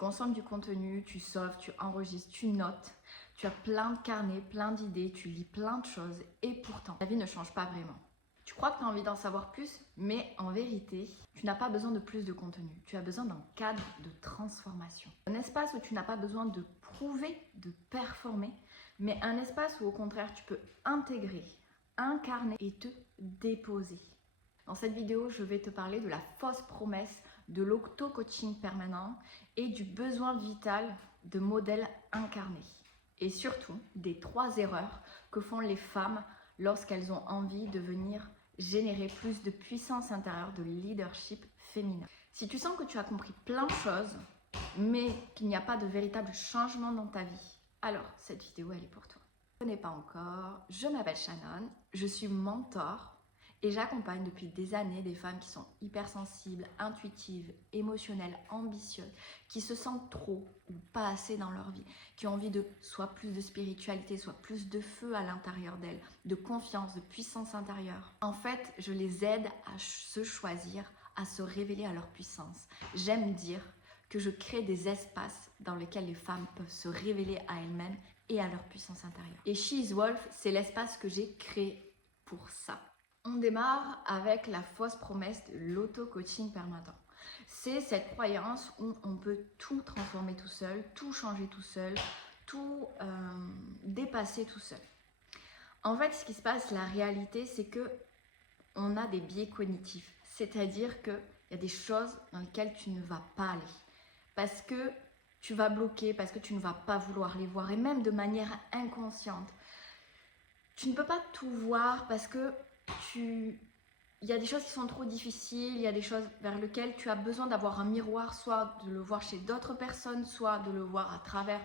consommes du contenu, tu sauves, tu enregistres, tu notes, tu as plein de carnets, plein d'idées, tu lis plein de choses et pourtant, ta vie ne change pas vraiment. Tu crois que tu as envie d'en savoir plus, mais en vérité, tu n'as pas besoin de plus de contenu. Tu as besoin d'un cadre de transformation. Un espace où tu n'as pas besoin de prouver, de performer, mais un espace où au contraire, tu peux intégrer, incarner et te déposer. Dans cette vidéo, je vais te parler de la fausse promesse de l'auto-coaching permanent et du besoin vital de modèles incarnés. Et surtout, des 3 erreurs que font les femmes lorsqu'elles ont envie de venir générer plus de puissance intérieure, de leadership féminin. Si tu sens que tu as compris plein de choses, mais qu'il n'y a pas de véritable changement dans ta vie, alors cette vidéo elle est pour toi. Je ne connais pas encore, je m'appelle Shannon, je suis mentor et j'accompagne depuis des années des femmes qui sont hypersensibles, intuitives, émotionnelles, ambitieuses, qui se sentent trop ou pas assez dans leur vie, qui ont envie de soit plus de spiritualité, soit plus de feu à l'intérieur d'elles, de confiance, de puissance intérieure. En fait, je les aide à se choisir, à se révéler à leur puissance. J'aime dire que je crée des espaces dans lesquels les femmes peuvent se révéler à elles-mêmes et à leur puissance intérieure. Et She is Wolf, c'est l'espace que j'ai créé pour ça. On démarre avec la fausse promesse de l'auto-coaching permanent. C'est cette croyance où on peut tout transformer tout seul, tout changer tout seul, tout dépasser tout seul. En fait, ce qui se passe, la réalité, c'est que on a des biais cognitifs. C'est-à-dire qu'il y a des choses dans lesquelles tu ne vas pas aller. Parce que tu vas bloquer, parce que tu ne vas pas vouloir les voir. Et même de manière inconsciente. Tu ne peux pas tout voir parce que il y a des choses qui sont trop difficiles, il y a des choses vers lesquelles tu as besoin d'avoir un miroir, soit de le voir chez d'autres personnes, soit de le voir à travers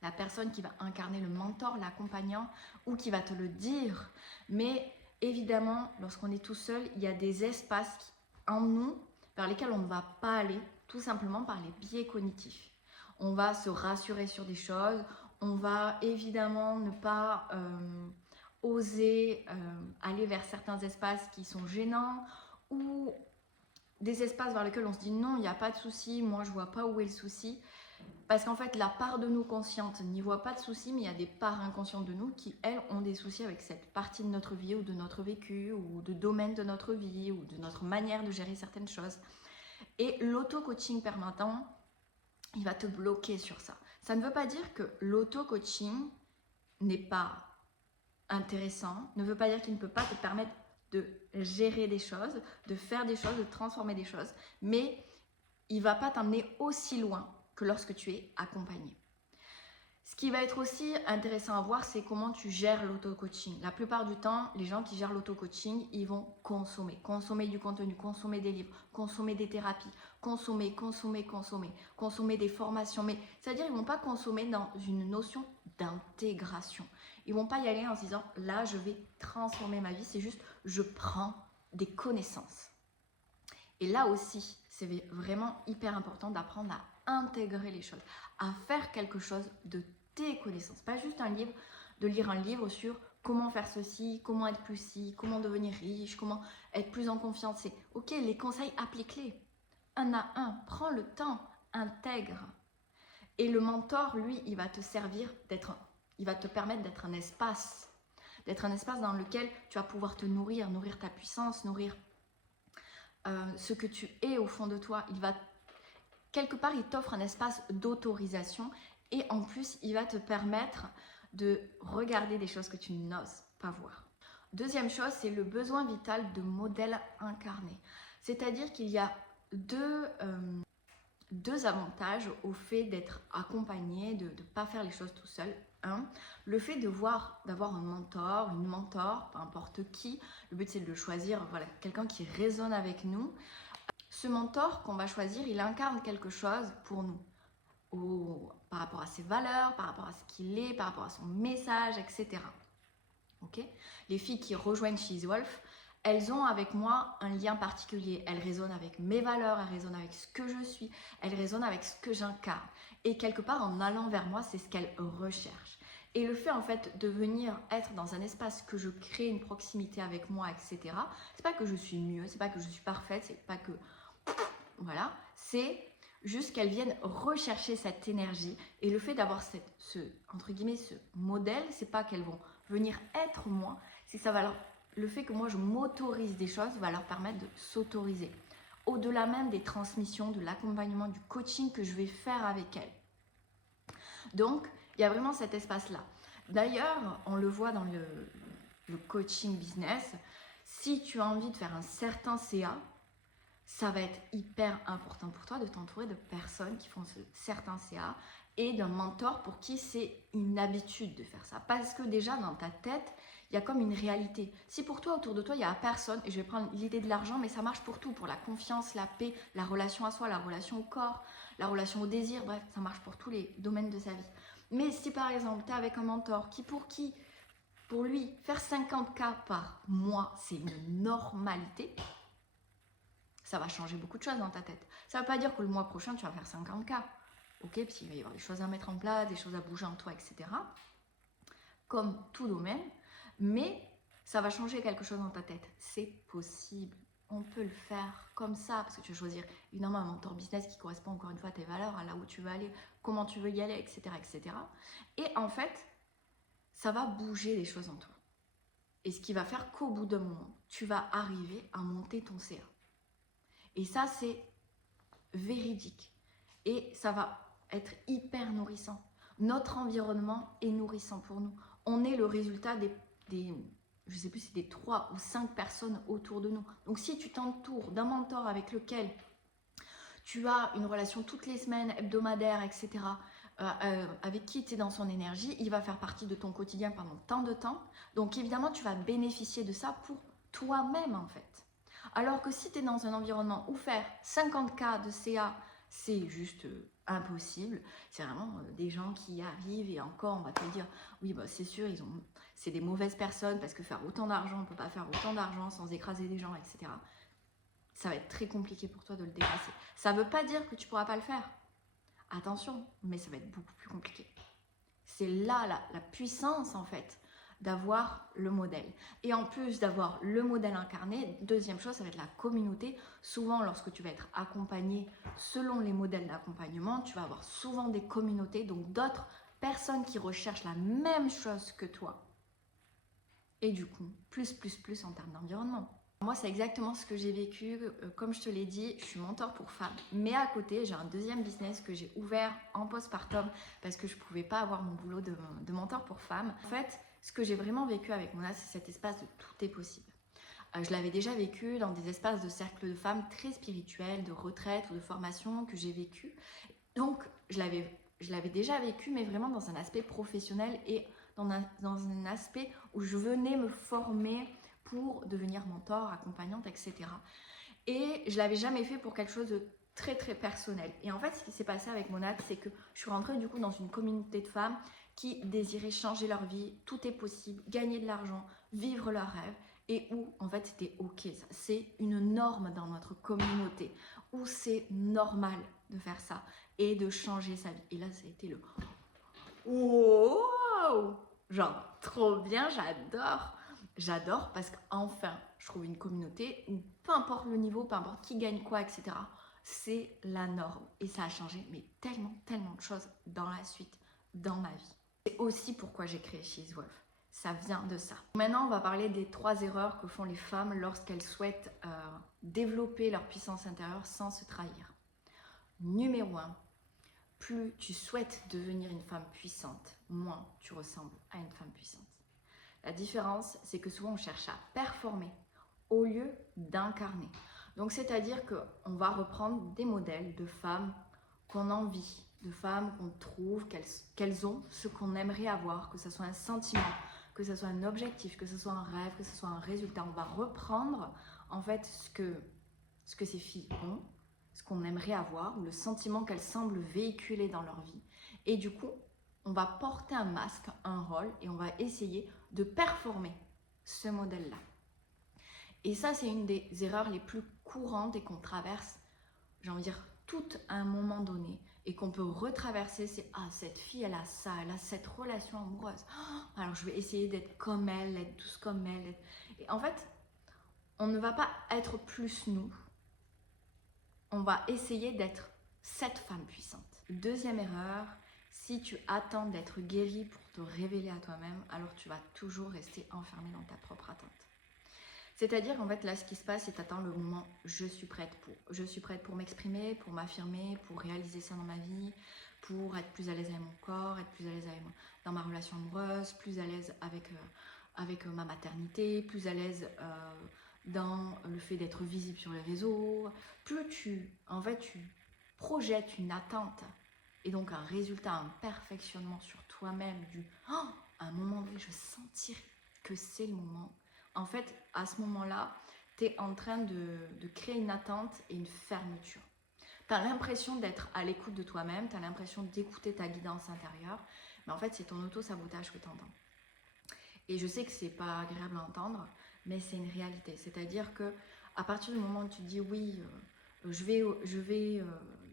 la personne qui va incarner le mentor, l'accompagnant, ou qui va te le dire. Mais évidemment, lorsqu'on est tout seul, il y a des espaces en nous vers lesquels on ne va pas aller, tout simplement par les biais cognitifs. On va se rassurer sur des choses, on va évidemment ne pas oser aller vers certains espaces qui sont gênants ou des espaces vers lesquels on se dit non, il n'y a pas de souci, moi je vois pas où est le souci. Parce qu'en fait, la part de nous consciente n'y voit pas de souci, mais il y a des parts inconscientes de nous qui, elles, ont des soucis avec cette partie de notre vie ou de notre vécu ou de domaine de notre vie ou de notre manière de gérer certaines choses. Et l'auto-coaching permanent, il va te bloquer sur ça. Ça ne veut pas dire que l'auto-coaching n'est pas intéressant, ne veut pas dire qu'il ne peut pas te permettre de gérer des choses, de faire des choses, de transformer des choses, mais il ne va pas t'emmener aussi loin que lorsque tu es accompagné. Ce qui va être aussi intéressant à voir, c'est comment tu gères l'auto-coaching. La plupart du temps, les gens qui gèrent l'auto-coaching, ils vont consommer du contenu, consommer des livres, consommer des thérapies, consommer des formations. Mais c'est-à-dire qu'ils ne vont pas consommer dans une notion d'intégration. Ils ne vont pas y aller en se disant, là, je vais transformer ma vie. C'est juste, je prends des connaissances. Et là aussi, c'est vraiment hyper important d'apprendre à intégrer les choses, à faire quelque chose de tes connaissances. Pas juste un livre, de lire un livre sur comment faire ceci, comment être plus ci, comment devenir riche, comment être plus en confiance. C'est ok, les conseils, applique-les. Un à un, prends le temps, intègre. Et le mentor, lui, il va te servir il va te permettre d'être un espace dans lequel tu vas pouvoir te nourrir ta puissance, nourrir ce que tu es au fond de toi. Quelque part, il t'offre un espace d'autorisation et en plus, il va te permettre de regarder des choses que tu n'oses pas voir. Deuxième chose, c'est le besoin vital de modèles incarnés. C'est-à-dire qu'il y a deux avantages au fait d'être accompagné, de ne pas faire les choses tout seul. Le fait d'avoir un mentor, une mentor, peu importe qui, le but c'est de le choisir, voilà, quelqu'un qui résonne avec nous. Ce mentor qu'on va choisir, il incarne quelque chose pour nous, par rapport à ses valeurs, par rapport à ce qu'il est, par rapport à son message, etc. Okay, les filles qui rejoignent She is Wolf, elles ont avec moi un lien particulier. Elles résonnent avec mes valeurs, elles résonnent avec ce que je suis, elles résonnent avec ce que j'incarne. Et quelque part, en allant vers moi, c'est ce qu'elles recherchent. Et le fait en fait de venir être dans un espace que je crée une proximité avec moi, etc. C'est pas que je suis mieux, c'est pas que je suis parfaite, c'est pas que... Voilà, c'est juste qu'elles viennent rechercher cette énergie. Et le fait d'avoir entre guillemets, ce modèle, c'est pas qu'elles vont venir être moi, c'est que ça va le fait que moi je m'autorise des choses va leur permettre de s'autoriser. Au-delà même des transmissions, de l'accompagnement, du coaching que je vais faire avec elles. Donc, il y a vraiment cet espace-là. D'ailleurs, on le voit dans le coaching business, si tu as envie de faire un certain CA, ça va être hyper important pour toi de t'entourer de personnes qui font ce certain CA et d'un mentor pour qui c'est une habitude de faire ça. Parce que déjà, dans ta tête, il y a comme une réalité. Si pour toi, autour de toi, il n'y a personne, et je vais prendre l'idée de l'argent, mais ça marche pour tout, pour la confiance, la paix, la relation à soi, la relation au corps, la relation au désir, bref, ça marche pour tous les domaines de sa vie. Mais si par exemple, tu es avec un mentor pour lui, faire 50K par mois, c'est une normalité, ça va changer beaucoup de choses dans ta tête. Ça ne veut pas dire que le mois prochain, tu vas faire 50K. Ok, parce qu'il va y avoir des choses à mettre en place, des choses à bouger en toi, etc. Comme tout domaine. Mais ça va changer quelque chose dans ta tête. C'est possible. On peut le faire comme ça. Parce que tu vas choisir évidemment un mentor business qui correspond encore une fois à tes valeurs, à là où tu veux aller, comment tu veux y aller, etc. etc. Et en fait, ça va bouger les choses en toi. Et ce qui va faire qu'au bout d'un moment, tu vas arriver à monter ton CA. Et ça, c'est véridique. Et ça va être hyper nourrissant. Notre environnement est nourrissant pour nous. On est le résultat des je ne sais plus si c'est des 3 ou 5 personnes autour de nous. Donc si tu t'entoures d'un mentor avec lequel tu as une relation toutes les semaines, hebdomadaire, etc., avec qui tu es dans son énergie, il va faire partie de ton quotidien pendant tant de temps. Donc évidemment, tu vas bénéficier de ça pour toi-même en fait. Alors que si tu es dans un environnement où faire 50K de CA, c'est juste impossible, c'est vraiment des gens qui arrivent et encore on va te dire, oui bah, c'est sûr, c'est des mauvaises personnes parce que faire autant d'argent, on ne peut pas faire autant d'argent sans écraser des gens, etc. Ça va être très compliqué pour toi de le dépasser. Ça ne veut pas dire que tu ne pourras pas le faire. Attention, mais ça va être beaucoup plus compliqué. C'est là la puissance en fait d'avoir le modèle. Et en plus d'avoir le modèle incarné, deuxième chose, ça va être la communauté. Souvent, lorsque tu vas être accompagné selon les modèles d'accompagnement, tu vas avoir souvent des communautés, donc d'autres personnes qui recherchent la même chose que toi. Et du coup, plus en termes d'environnement. Moi, c'est exactement ce que j'ai vécu. Comme je te l'ai dit, je suis mentor pour femmes. Mais à côté, j'ai un deuxième business que j'ai ouvert en postpartum parce que je ne pouvais pas avoir mon boulot de mentor pour femmes. En fait, ce que j'ai vraiment vécu avec Mona, c'est cet espace de tout est possible. Je l'avais déjà vécu dans des espaces de cercle de femmes très spirituels, de retraite ou de formation que j'ai vécu. Donc, je l'avais déjà vécu, mais vraiment dans un aspect professionnel et dans un aspect où je venais me former pour devenir mentor, accompagnante, etc. Et je ne l'avais jamais fait pour quelque chose de très personnel. Et en fait, ce qui s'est passé avec Monat, c'est que je suis rentrée du coup dans une communauté de femmes qui désiraient changer leur vie, tout est possible, gagner de l'argent, vivre leurs rêves, et où en fait c'était ok. C'est une norme dans notre communauté, où c'est normal de faire ça et de changer sa vie. Et là, ça a été le wow, genre trop bien, j'adore parce qu'enfin je trouve une communauté où peu importe le niveau, peu importe qui gagne quoi, etc., c'est la norme. Et ça a changé mais tellement de choses dans la suite, dans ma vie. C'est aussi pourquoi j'ai créé She's Wolf. Ça vient de ça. Maintenant, on va parler des 3 erreurs que font les femmes lorsqu'elles souhaitent développer leur puissance intérieure sans se trahir. Numéro 1, plus tu souhaites devenir une femme puissante, moins tu ressembles à une femme puissante. La différence, c'est que souvent on cherche à performer au lieu d'incarner. Donc c'est-à-dire qu'on va reprendre des modèles de femmes qu'on envie, de femmes qu'on trouve qu'elles ont ce qu'on aimerait avoir, que ce soit un sentiment, que ce soit un objectif, que ce soit un rêve, que ce soit un résultat. On va reprendre en fait ce que ces filles ont, ce qu'on aimerait avoir, ou le sentiment qu'elles semblent véhiculer dans leur vie. Et du coup, on va porter un masque, un rôle, et on va essayer de performer ce modèle-là. Et ça, c'est une des erreurs les plus courantes et qu'on traverse, j'ai envie de dire, tout à un moment donné, et qu'on peut retraverser, c'est « Ah, cette fille, elle a ça, elle a cette relation amoureuse. Alors, je vais essayer d'être comme elle, être douce comme elle. » Et en fait, on ne va pas être plus nous. On va essayer d'être cette femme puissante. Deuxième erreur, si tu attends d'être guéri pour te révéler à toi-même, alors tu vas toujours rester enfermé dans ta propre attente. C'est-à-dire qu'en fait, là, ce qui se passe, c'est que tu attends le moment « je suis prête pour ». Je suis prête pour m'exprimer, pour m'affirmer, pour réaliser ça dans ma vie, pour être plus à l'aise avec mon corps, être plus à l'aise dans ma relation amoureuse, plus à l'aise avec ma maternité, plus à l'aise dans le fait d'être visible sur les réseaux. Plus tu projettes une attente et donc un résultat, un perfectionnement sur toi-même du « oh, à un moment donné, je sentirai que c'est le moment ». En fait, à ce moment-là, tu es en train de créer une attente et une fermeture. Tu as l'impression d'être à l'écoute de toi-même, tu as l'impression d'écouter ta guidance intérieure, mais en fait, c'est ton auto-sabotage que tu entends. Et je sais que c'est pas agréable à entendre, mais c'est une réalité. C'est-à-dire que à partir du moment où tu te dis oui, je vais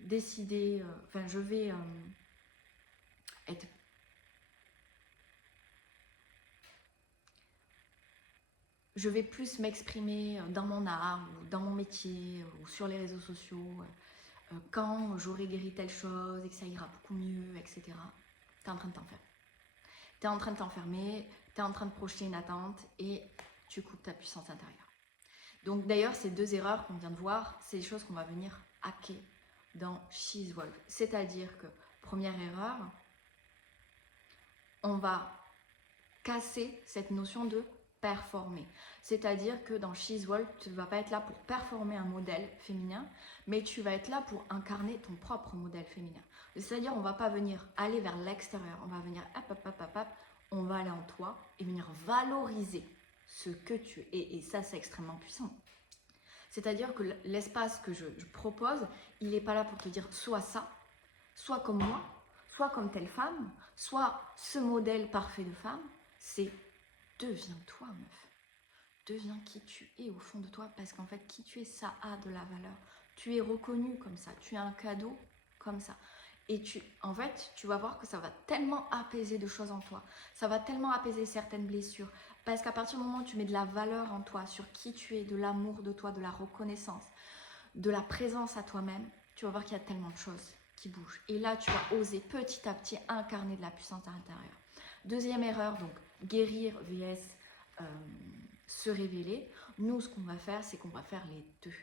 décider, je vais être... Je vais plus m'exprimer dans mon art, ou dans mon métier, ou sur les réseaux sociaux, quand j'aurai guéri telle chose et que ça ira beaucoup mieux, etc. Tu es en train de t'enfermer. Tu es en train de t'enfermer, tu es en train de projeter une attente et tu coupes ta puissance intérieure. Donc d'ailleurs, ces deux erreurs qu'on vient de voir, c'est des choses qu'on va venir hacker dans She's Wolf. C'est-à-dire que, première erreur, on va casser cette notion de performer. C'est-à-dire que dans She's Wolf, tu ne vas pas être là pour performer un modèle féminin, mais tu vas être là pour incarner ton propre modèle féminin. C'est-à-dire on ne va pas venir aller vers l'extérieur, on va venir on va aller en toi et venir valoriser ce que tu es. Et ça, c'est extrêmement puissant. C'est-à-dire que l'espace que je propose, il n'est pas là pour te dire soit ça, soit comme moi, soit comme telle femme, soit ce modèle parfait de femme. C'est deviens toi, meuf. Deviens qui tu es au fond de toi, parce qu'en fait, qui tu es, ça a de la valeur. Tu es reconnu comme ça, tu es un cadeau comme ça. Et en fait, tu vas voir que ça va tellement apaiser de choses en toi. Ça va tellement apaiser certaines blessures. Parce qu'à partir du moment où tu mets de la valeur en toi, sur qui tu es, de l'amour de toi, de la reconnaissance, de la présence à toi-même, tu vas voir qu'il y a tellement de choses qui bougent. Et là, tu vas oser petit à petit incarner de la puissance à l'intérieur. Deuxième erreur, donc guérir vs se révéler. Nous, ce qu'on va faire, c'est qu'on va faire les deux.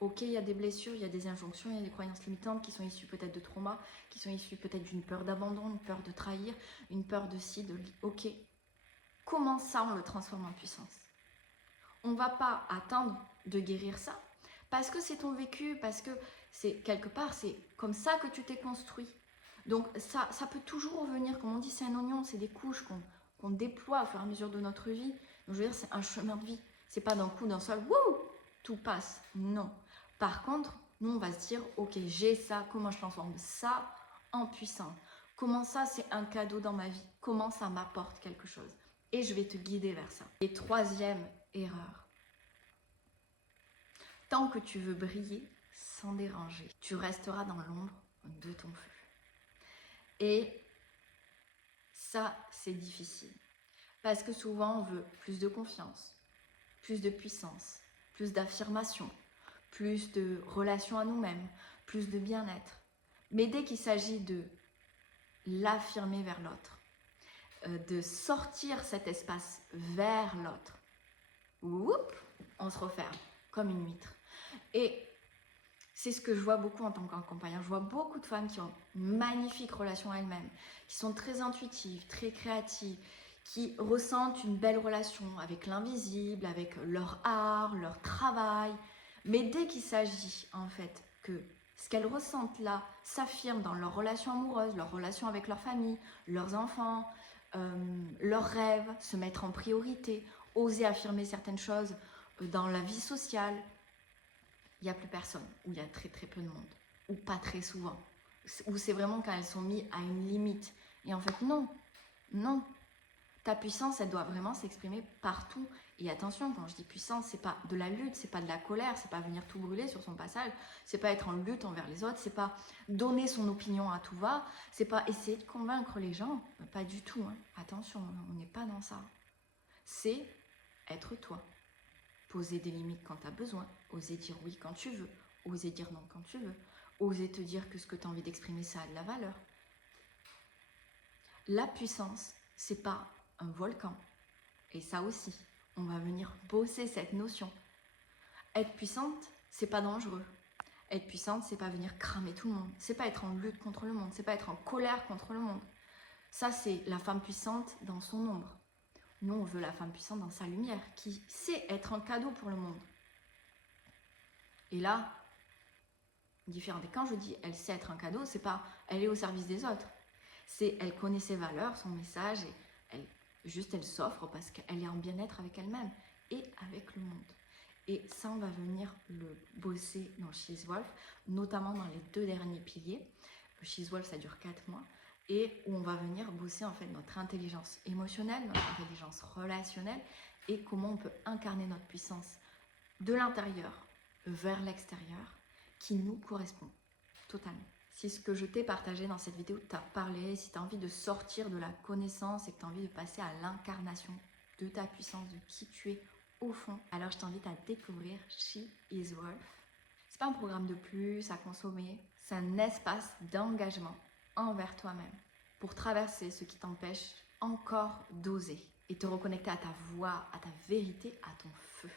Ok, il y a des blessures, il y a des injonctions, il y a des croyances limitantes qui sont issues peut-être de traumas, qui sont issues peut-être d'une peur d'abandon, une peur de trahir, une peur de ci, de li. Ok, comment ça on le transforme en puissance? On ne va pas attendre de guérir ça, parce que c'est ton vécu, parce que c'est quelque part, c'est comme ça que tu t'es construit. Donc ça peut toujours revenir, comme on dit, c'est un oignon, c'est des couches qu'on déploie au fur et à mesure de notre vie. Donc, je veux dire, c'est un chemin de vie. C'est pas d'un coup, d'un seul, wouh, tout passe. Non. Par contre, nous, on va se dire, ok, j'ai ça, comment je transforme ça en puissance? Comment ça, c'est un cadeau dans ma vie? Comment ça m'apporte quelque chose? Et je vais te guider vers ça. Et troisième erreur. Tant que tu veux briller sans déranger, tu resteras dans l'ombre de ton feu. Et ça, c'est difficile. Parce que souvent, on veut plus de confiance, plus de puissance, plus d'affirmation, plus de relation à nous-mêmes, plus de bien-être. Mais dès qu'il s'agit de l'affirmer vers l'autre, de sortir cet espace vers l'autre, on se referme comme une huître. Et c'est ce que je vois beaucoup en tant qu'accompagnant. Je vois beaucoup de femmes qui ont une magnifique relation à elles-mêmes, qui sont très intuitives, très créatives, qui ressentent une belle relation avec l'invisible, avec leur art, leur travail. Mais dès qu'il s'agit en fait que ce qu'elles ressentent là s'affirme dans leur relation amoureuse, leur relation avec leur famille, leurs enfants, leurs rêves, se mettre en priorité, oser affirmer certaines choses dans la vie sociale, il n'y a plus personne, ou il y a très très peu de monde, ou pas très souvent, ou c'est vraiment quand elles sont mises à une limite. Et en fait, non, non. Ta puissance, elle doit vraiment s'exprimer partout. Et attention, quand je dis puissance, c'est pas de la lutte, c'est pas de la colère, c'est pas venir tout brûler sur son passage, c'est pas être en lutte envers les autres, c'est pas donner son opinion à tout va, c'est pas essayer de convaincre les gens, pas du tout. Hein. Attention, on n'est pas dans ça. C'est être toi. Poser des limites quand tu as besoin, oser dire oui quand tu veux, oser dire non quand tu veux, oser te dire que ce que tu as envie d'exprimer, ça a de la valeur. La puissance, c'est pas un volcan. Et ça aussi, on va venir bosser cette notion. Être puissante, c'est pas dangereux. Être puissante, c'est pas venir cramer tout le monde. C'est pas être en lutte contre le monde. C'est pas être en colère contre le monde. Ça, c'est la femme puissante dans son ombre. Nous, on veut la femme puissante dans sa lumière, qui sait être un cadeau pour le monde. Et là, différent. Et quand je dis elle sait être un cadeau, c'est pas elle est au service des autres. C'est elle connaît ses valeurs, son message, et elle s'offre parce qu'elle est en bien-être avec elle-même et avec le monde. Et ça, on va venir le bosser dans She's Wolf, notamment dans les 2 derniers piliers. She's Wolf, ça dure 4 mois. Et où on va venir bosser en fait notre intelligence émotionnelle, notre intelligence relationnelle et comment on peut incarner notre puissance de l'intérieur vers l'extérieur qui nous correspond totalement. Si ce que je t'ai partagé dans cette vidéo t'a parlé, si tu as envie de sortir de la connaissance et que tu as envie de passer à l'incarnation de ta puissance, de qui tu es au fond, alors je t'invite à découvrir She is Wolf. C'est pas un programme de plus à consommer, c'est un espace d'engagement envers toi-même pour traverser ce qui t'empêche encore d'oser et te reconnecter à ta voix, à ta vérité, à ton feu.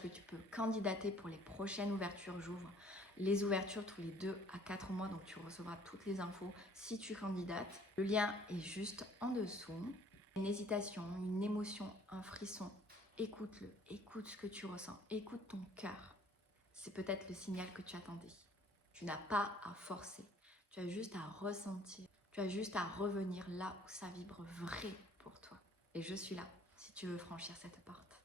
Que tu peux candidater pour les prochaines ouvertures. J'ouvre les ouvertures tous les 2 à 4 mois, donc tu recevras toutes les infos si tu candidates. Le lien est juste en dessous. Une hésitation, une émotion, un frisson, écoute-le, écoute ce que tu ressens, écoute ton cœur. C'est peut-être le signal que tu attendais. Tu n'as pas à forcer, tu as juste à ressentir, tu as juste à revenir là où ça vibre vrai pour toi. Et je suis là si tu veux franchir cette porte.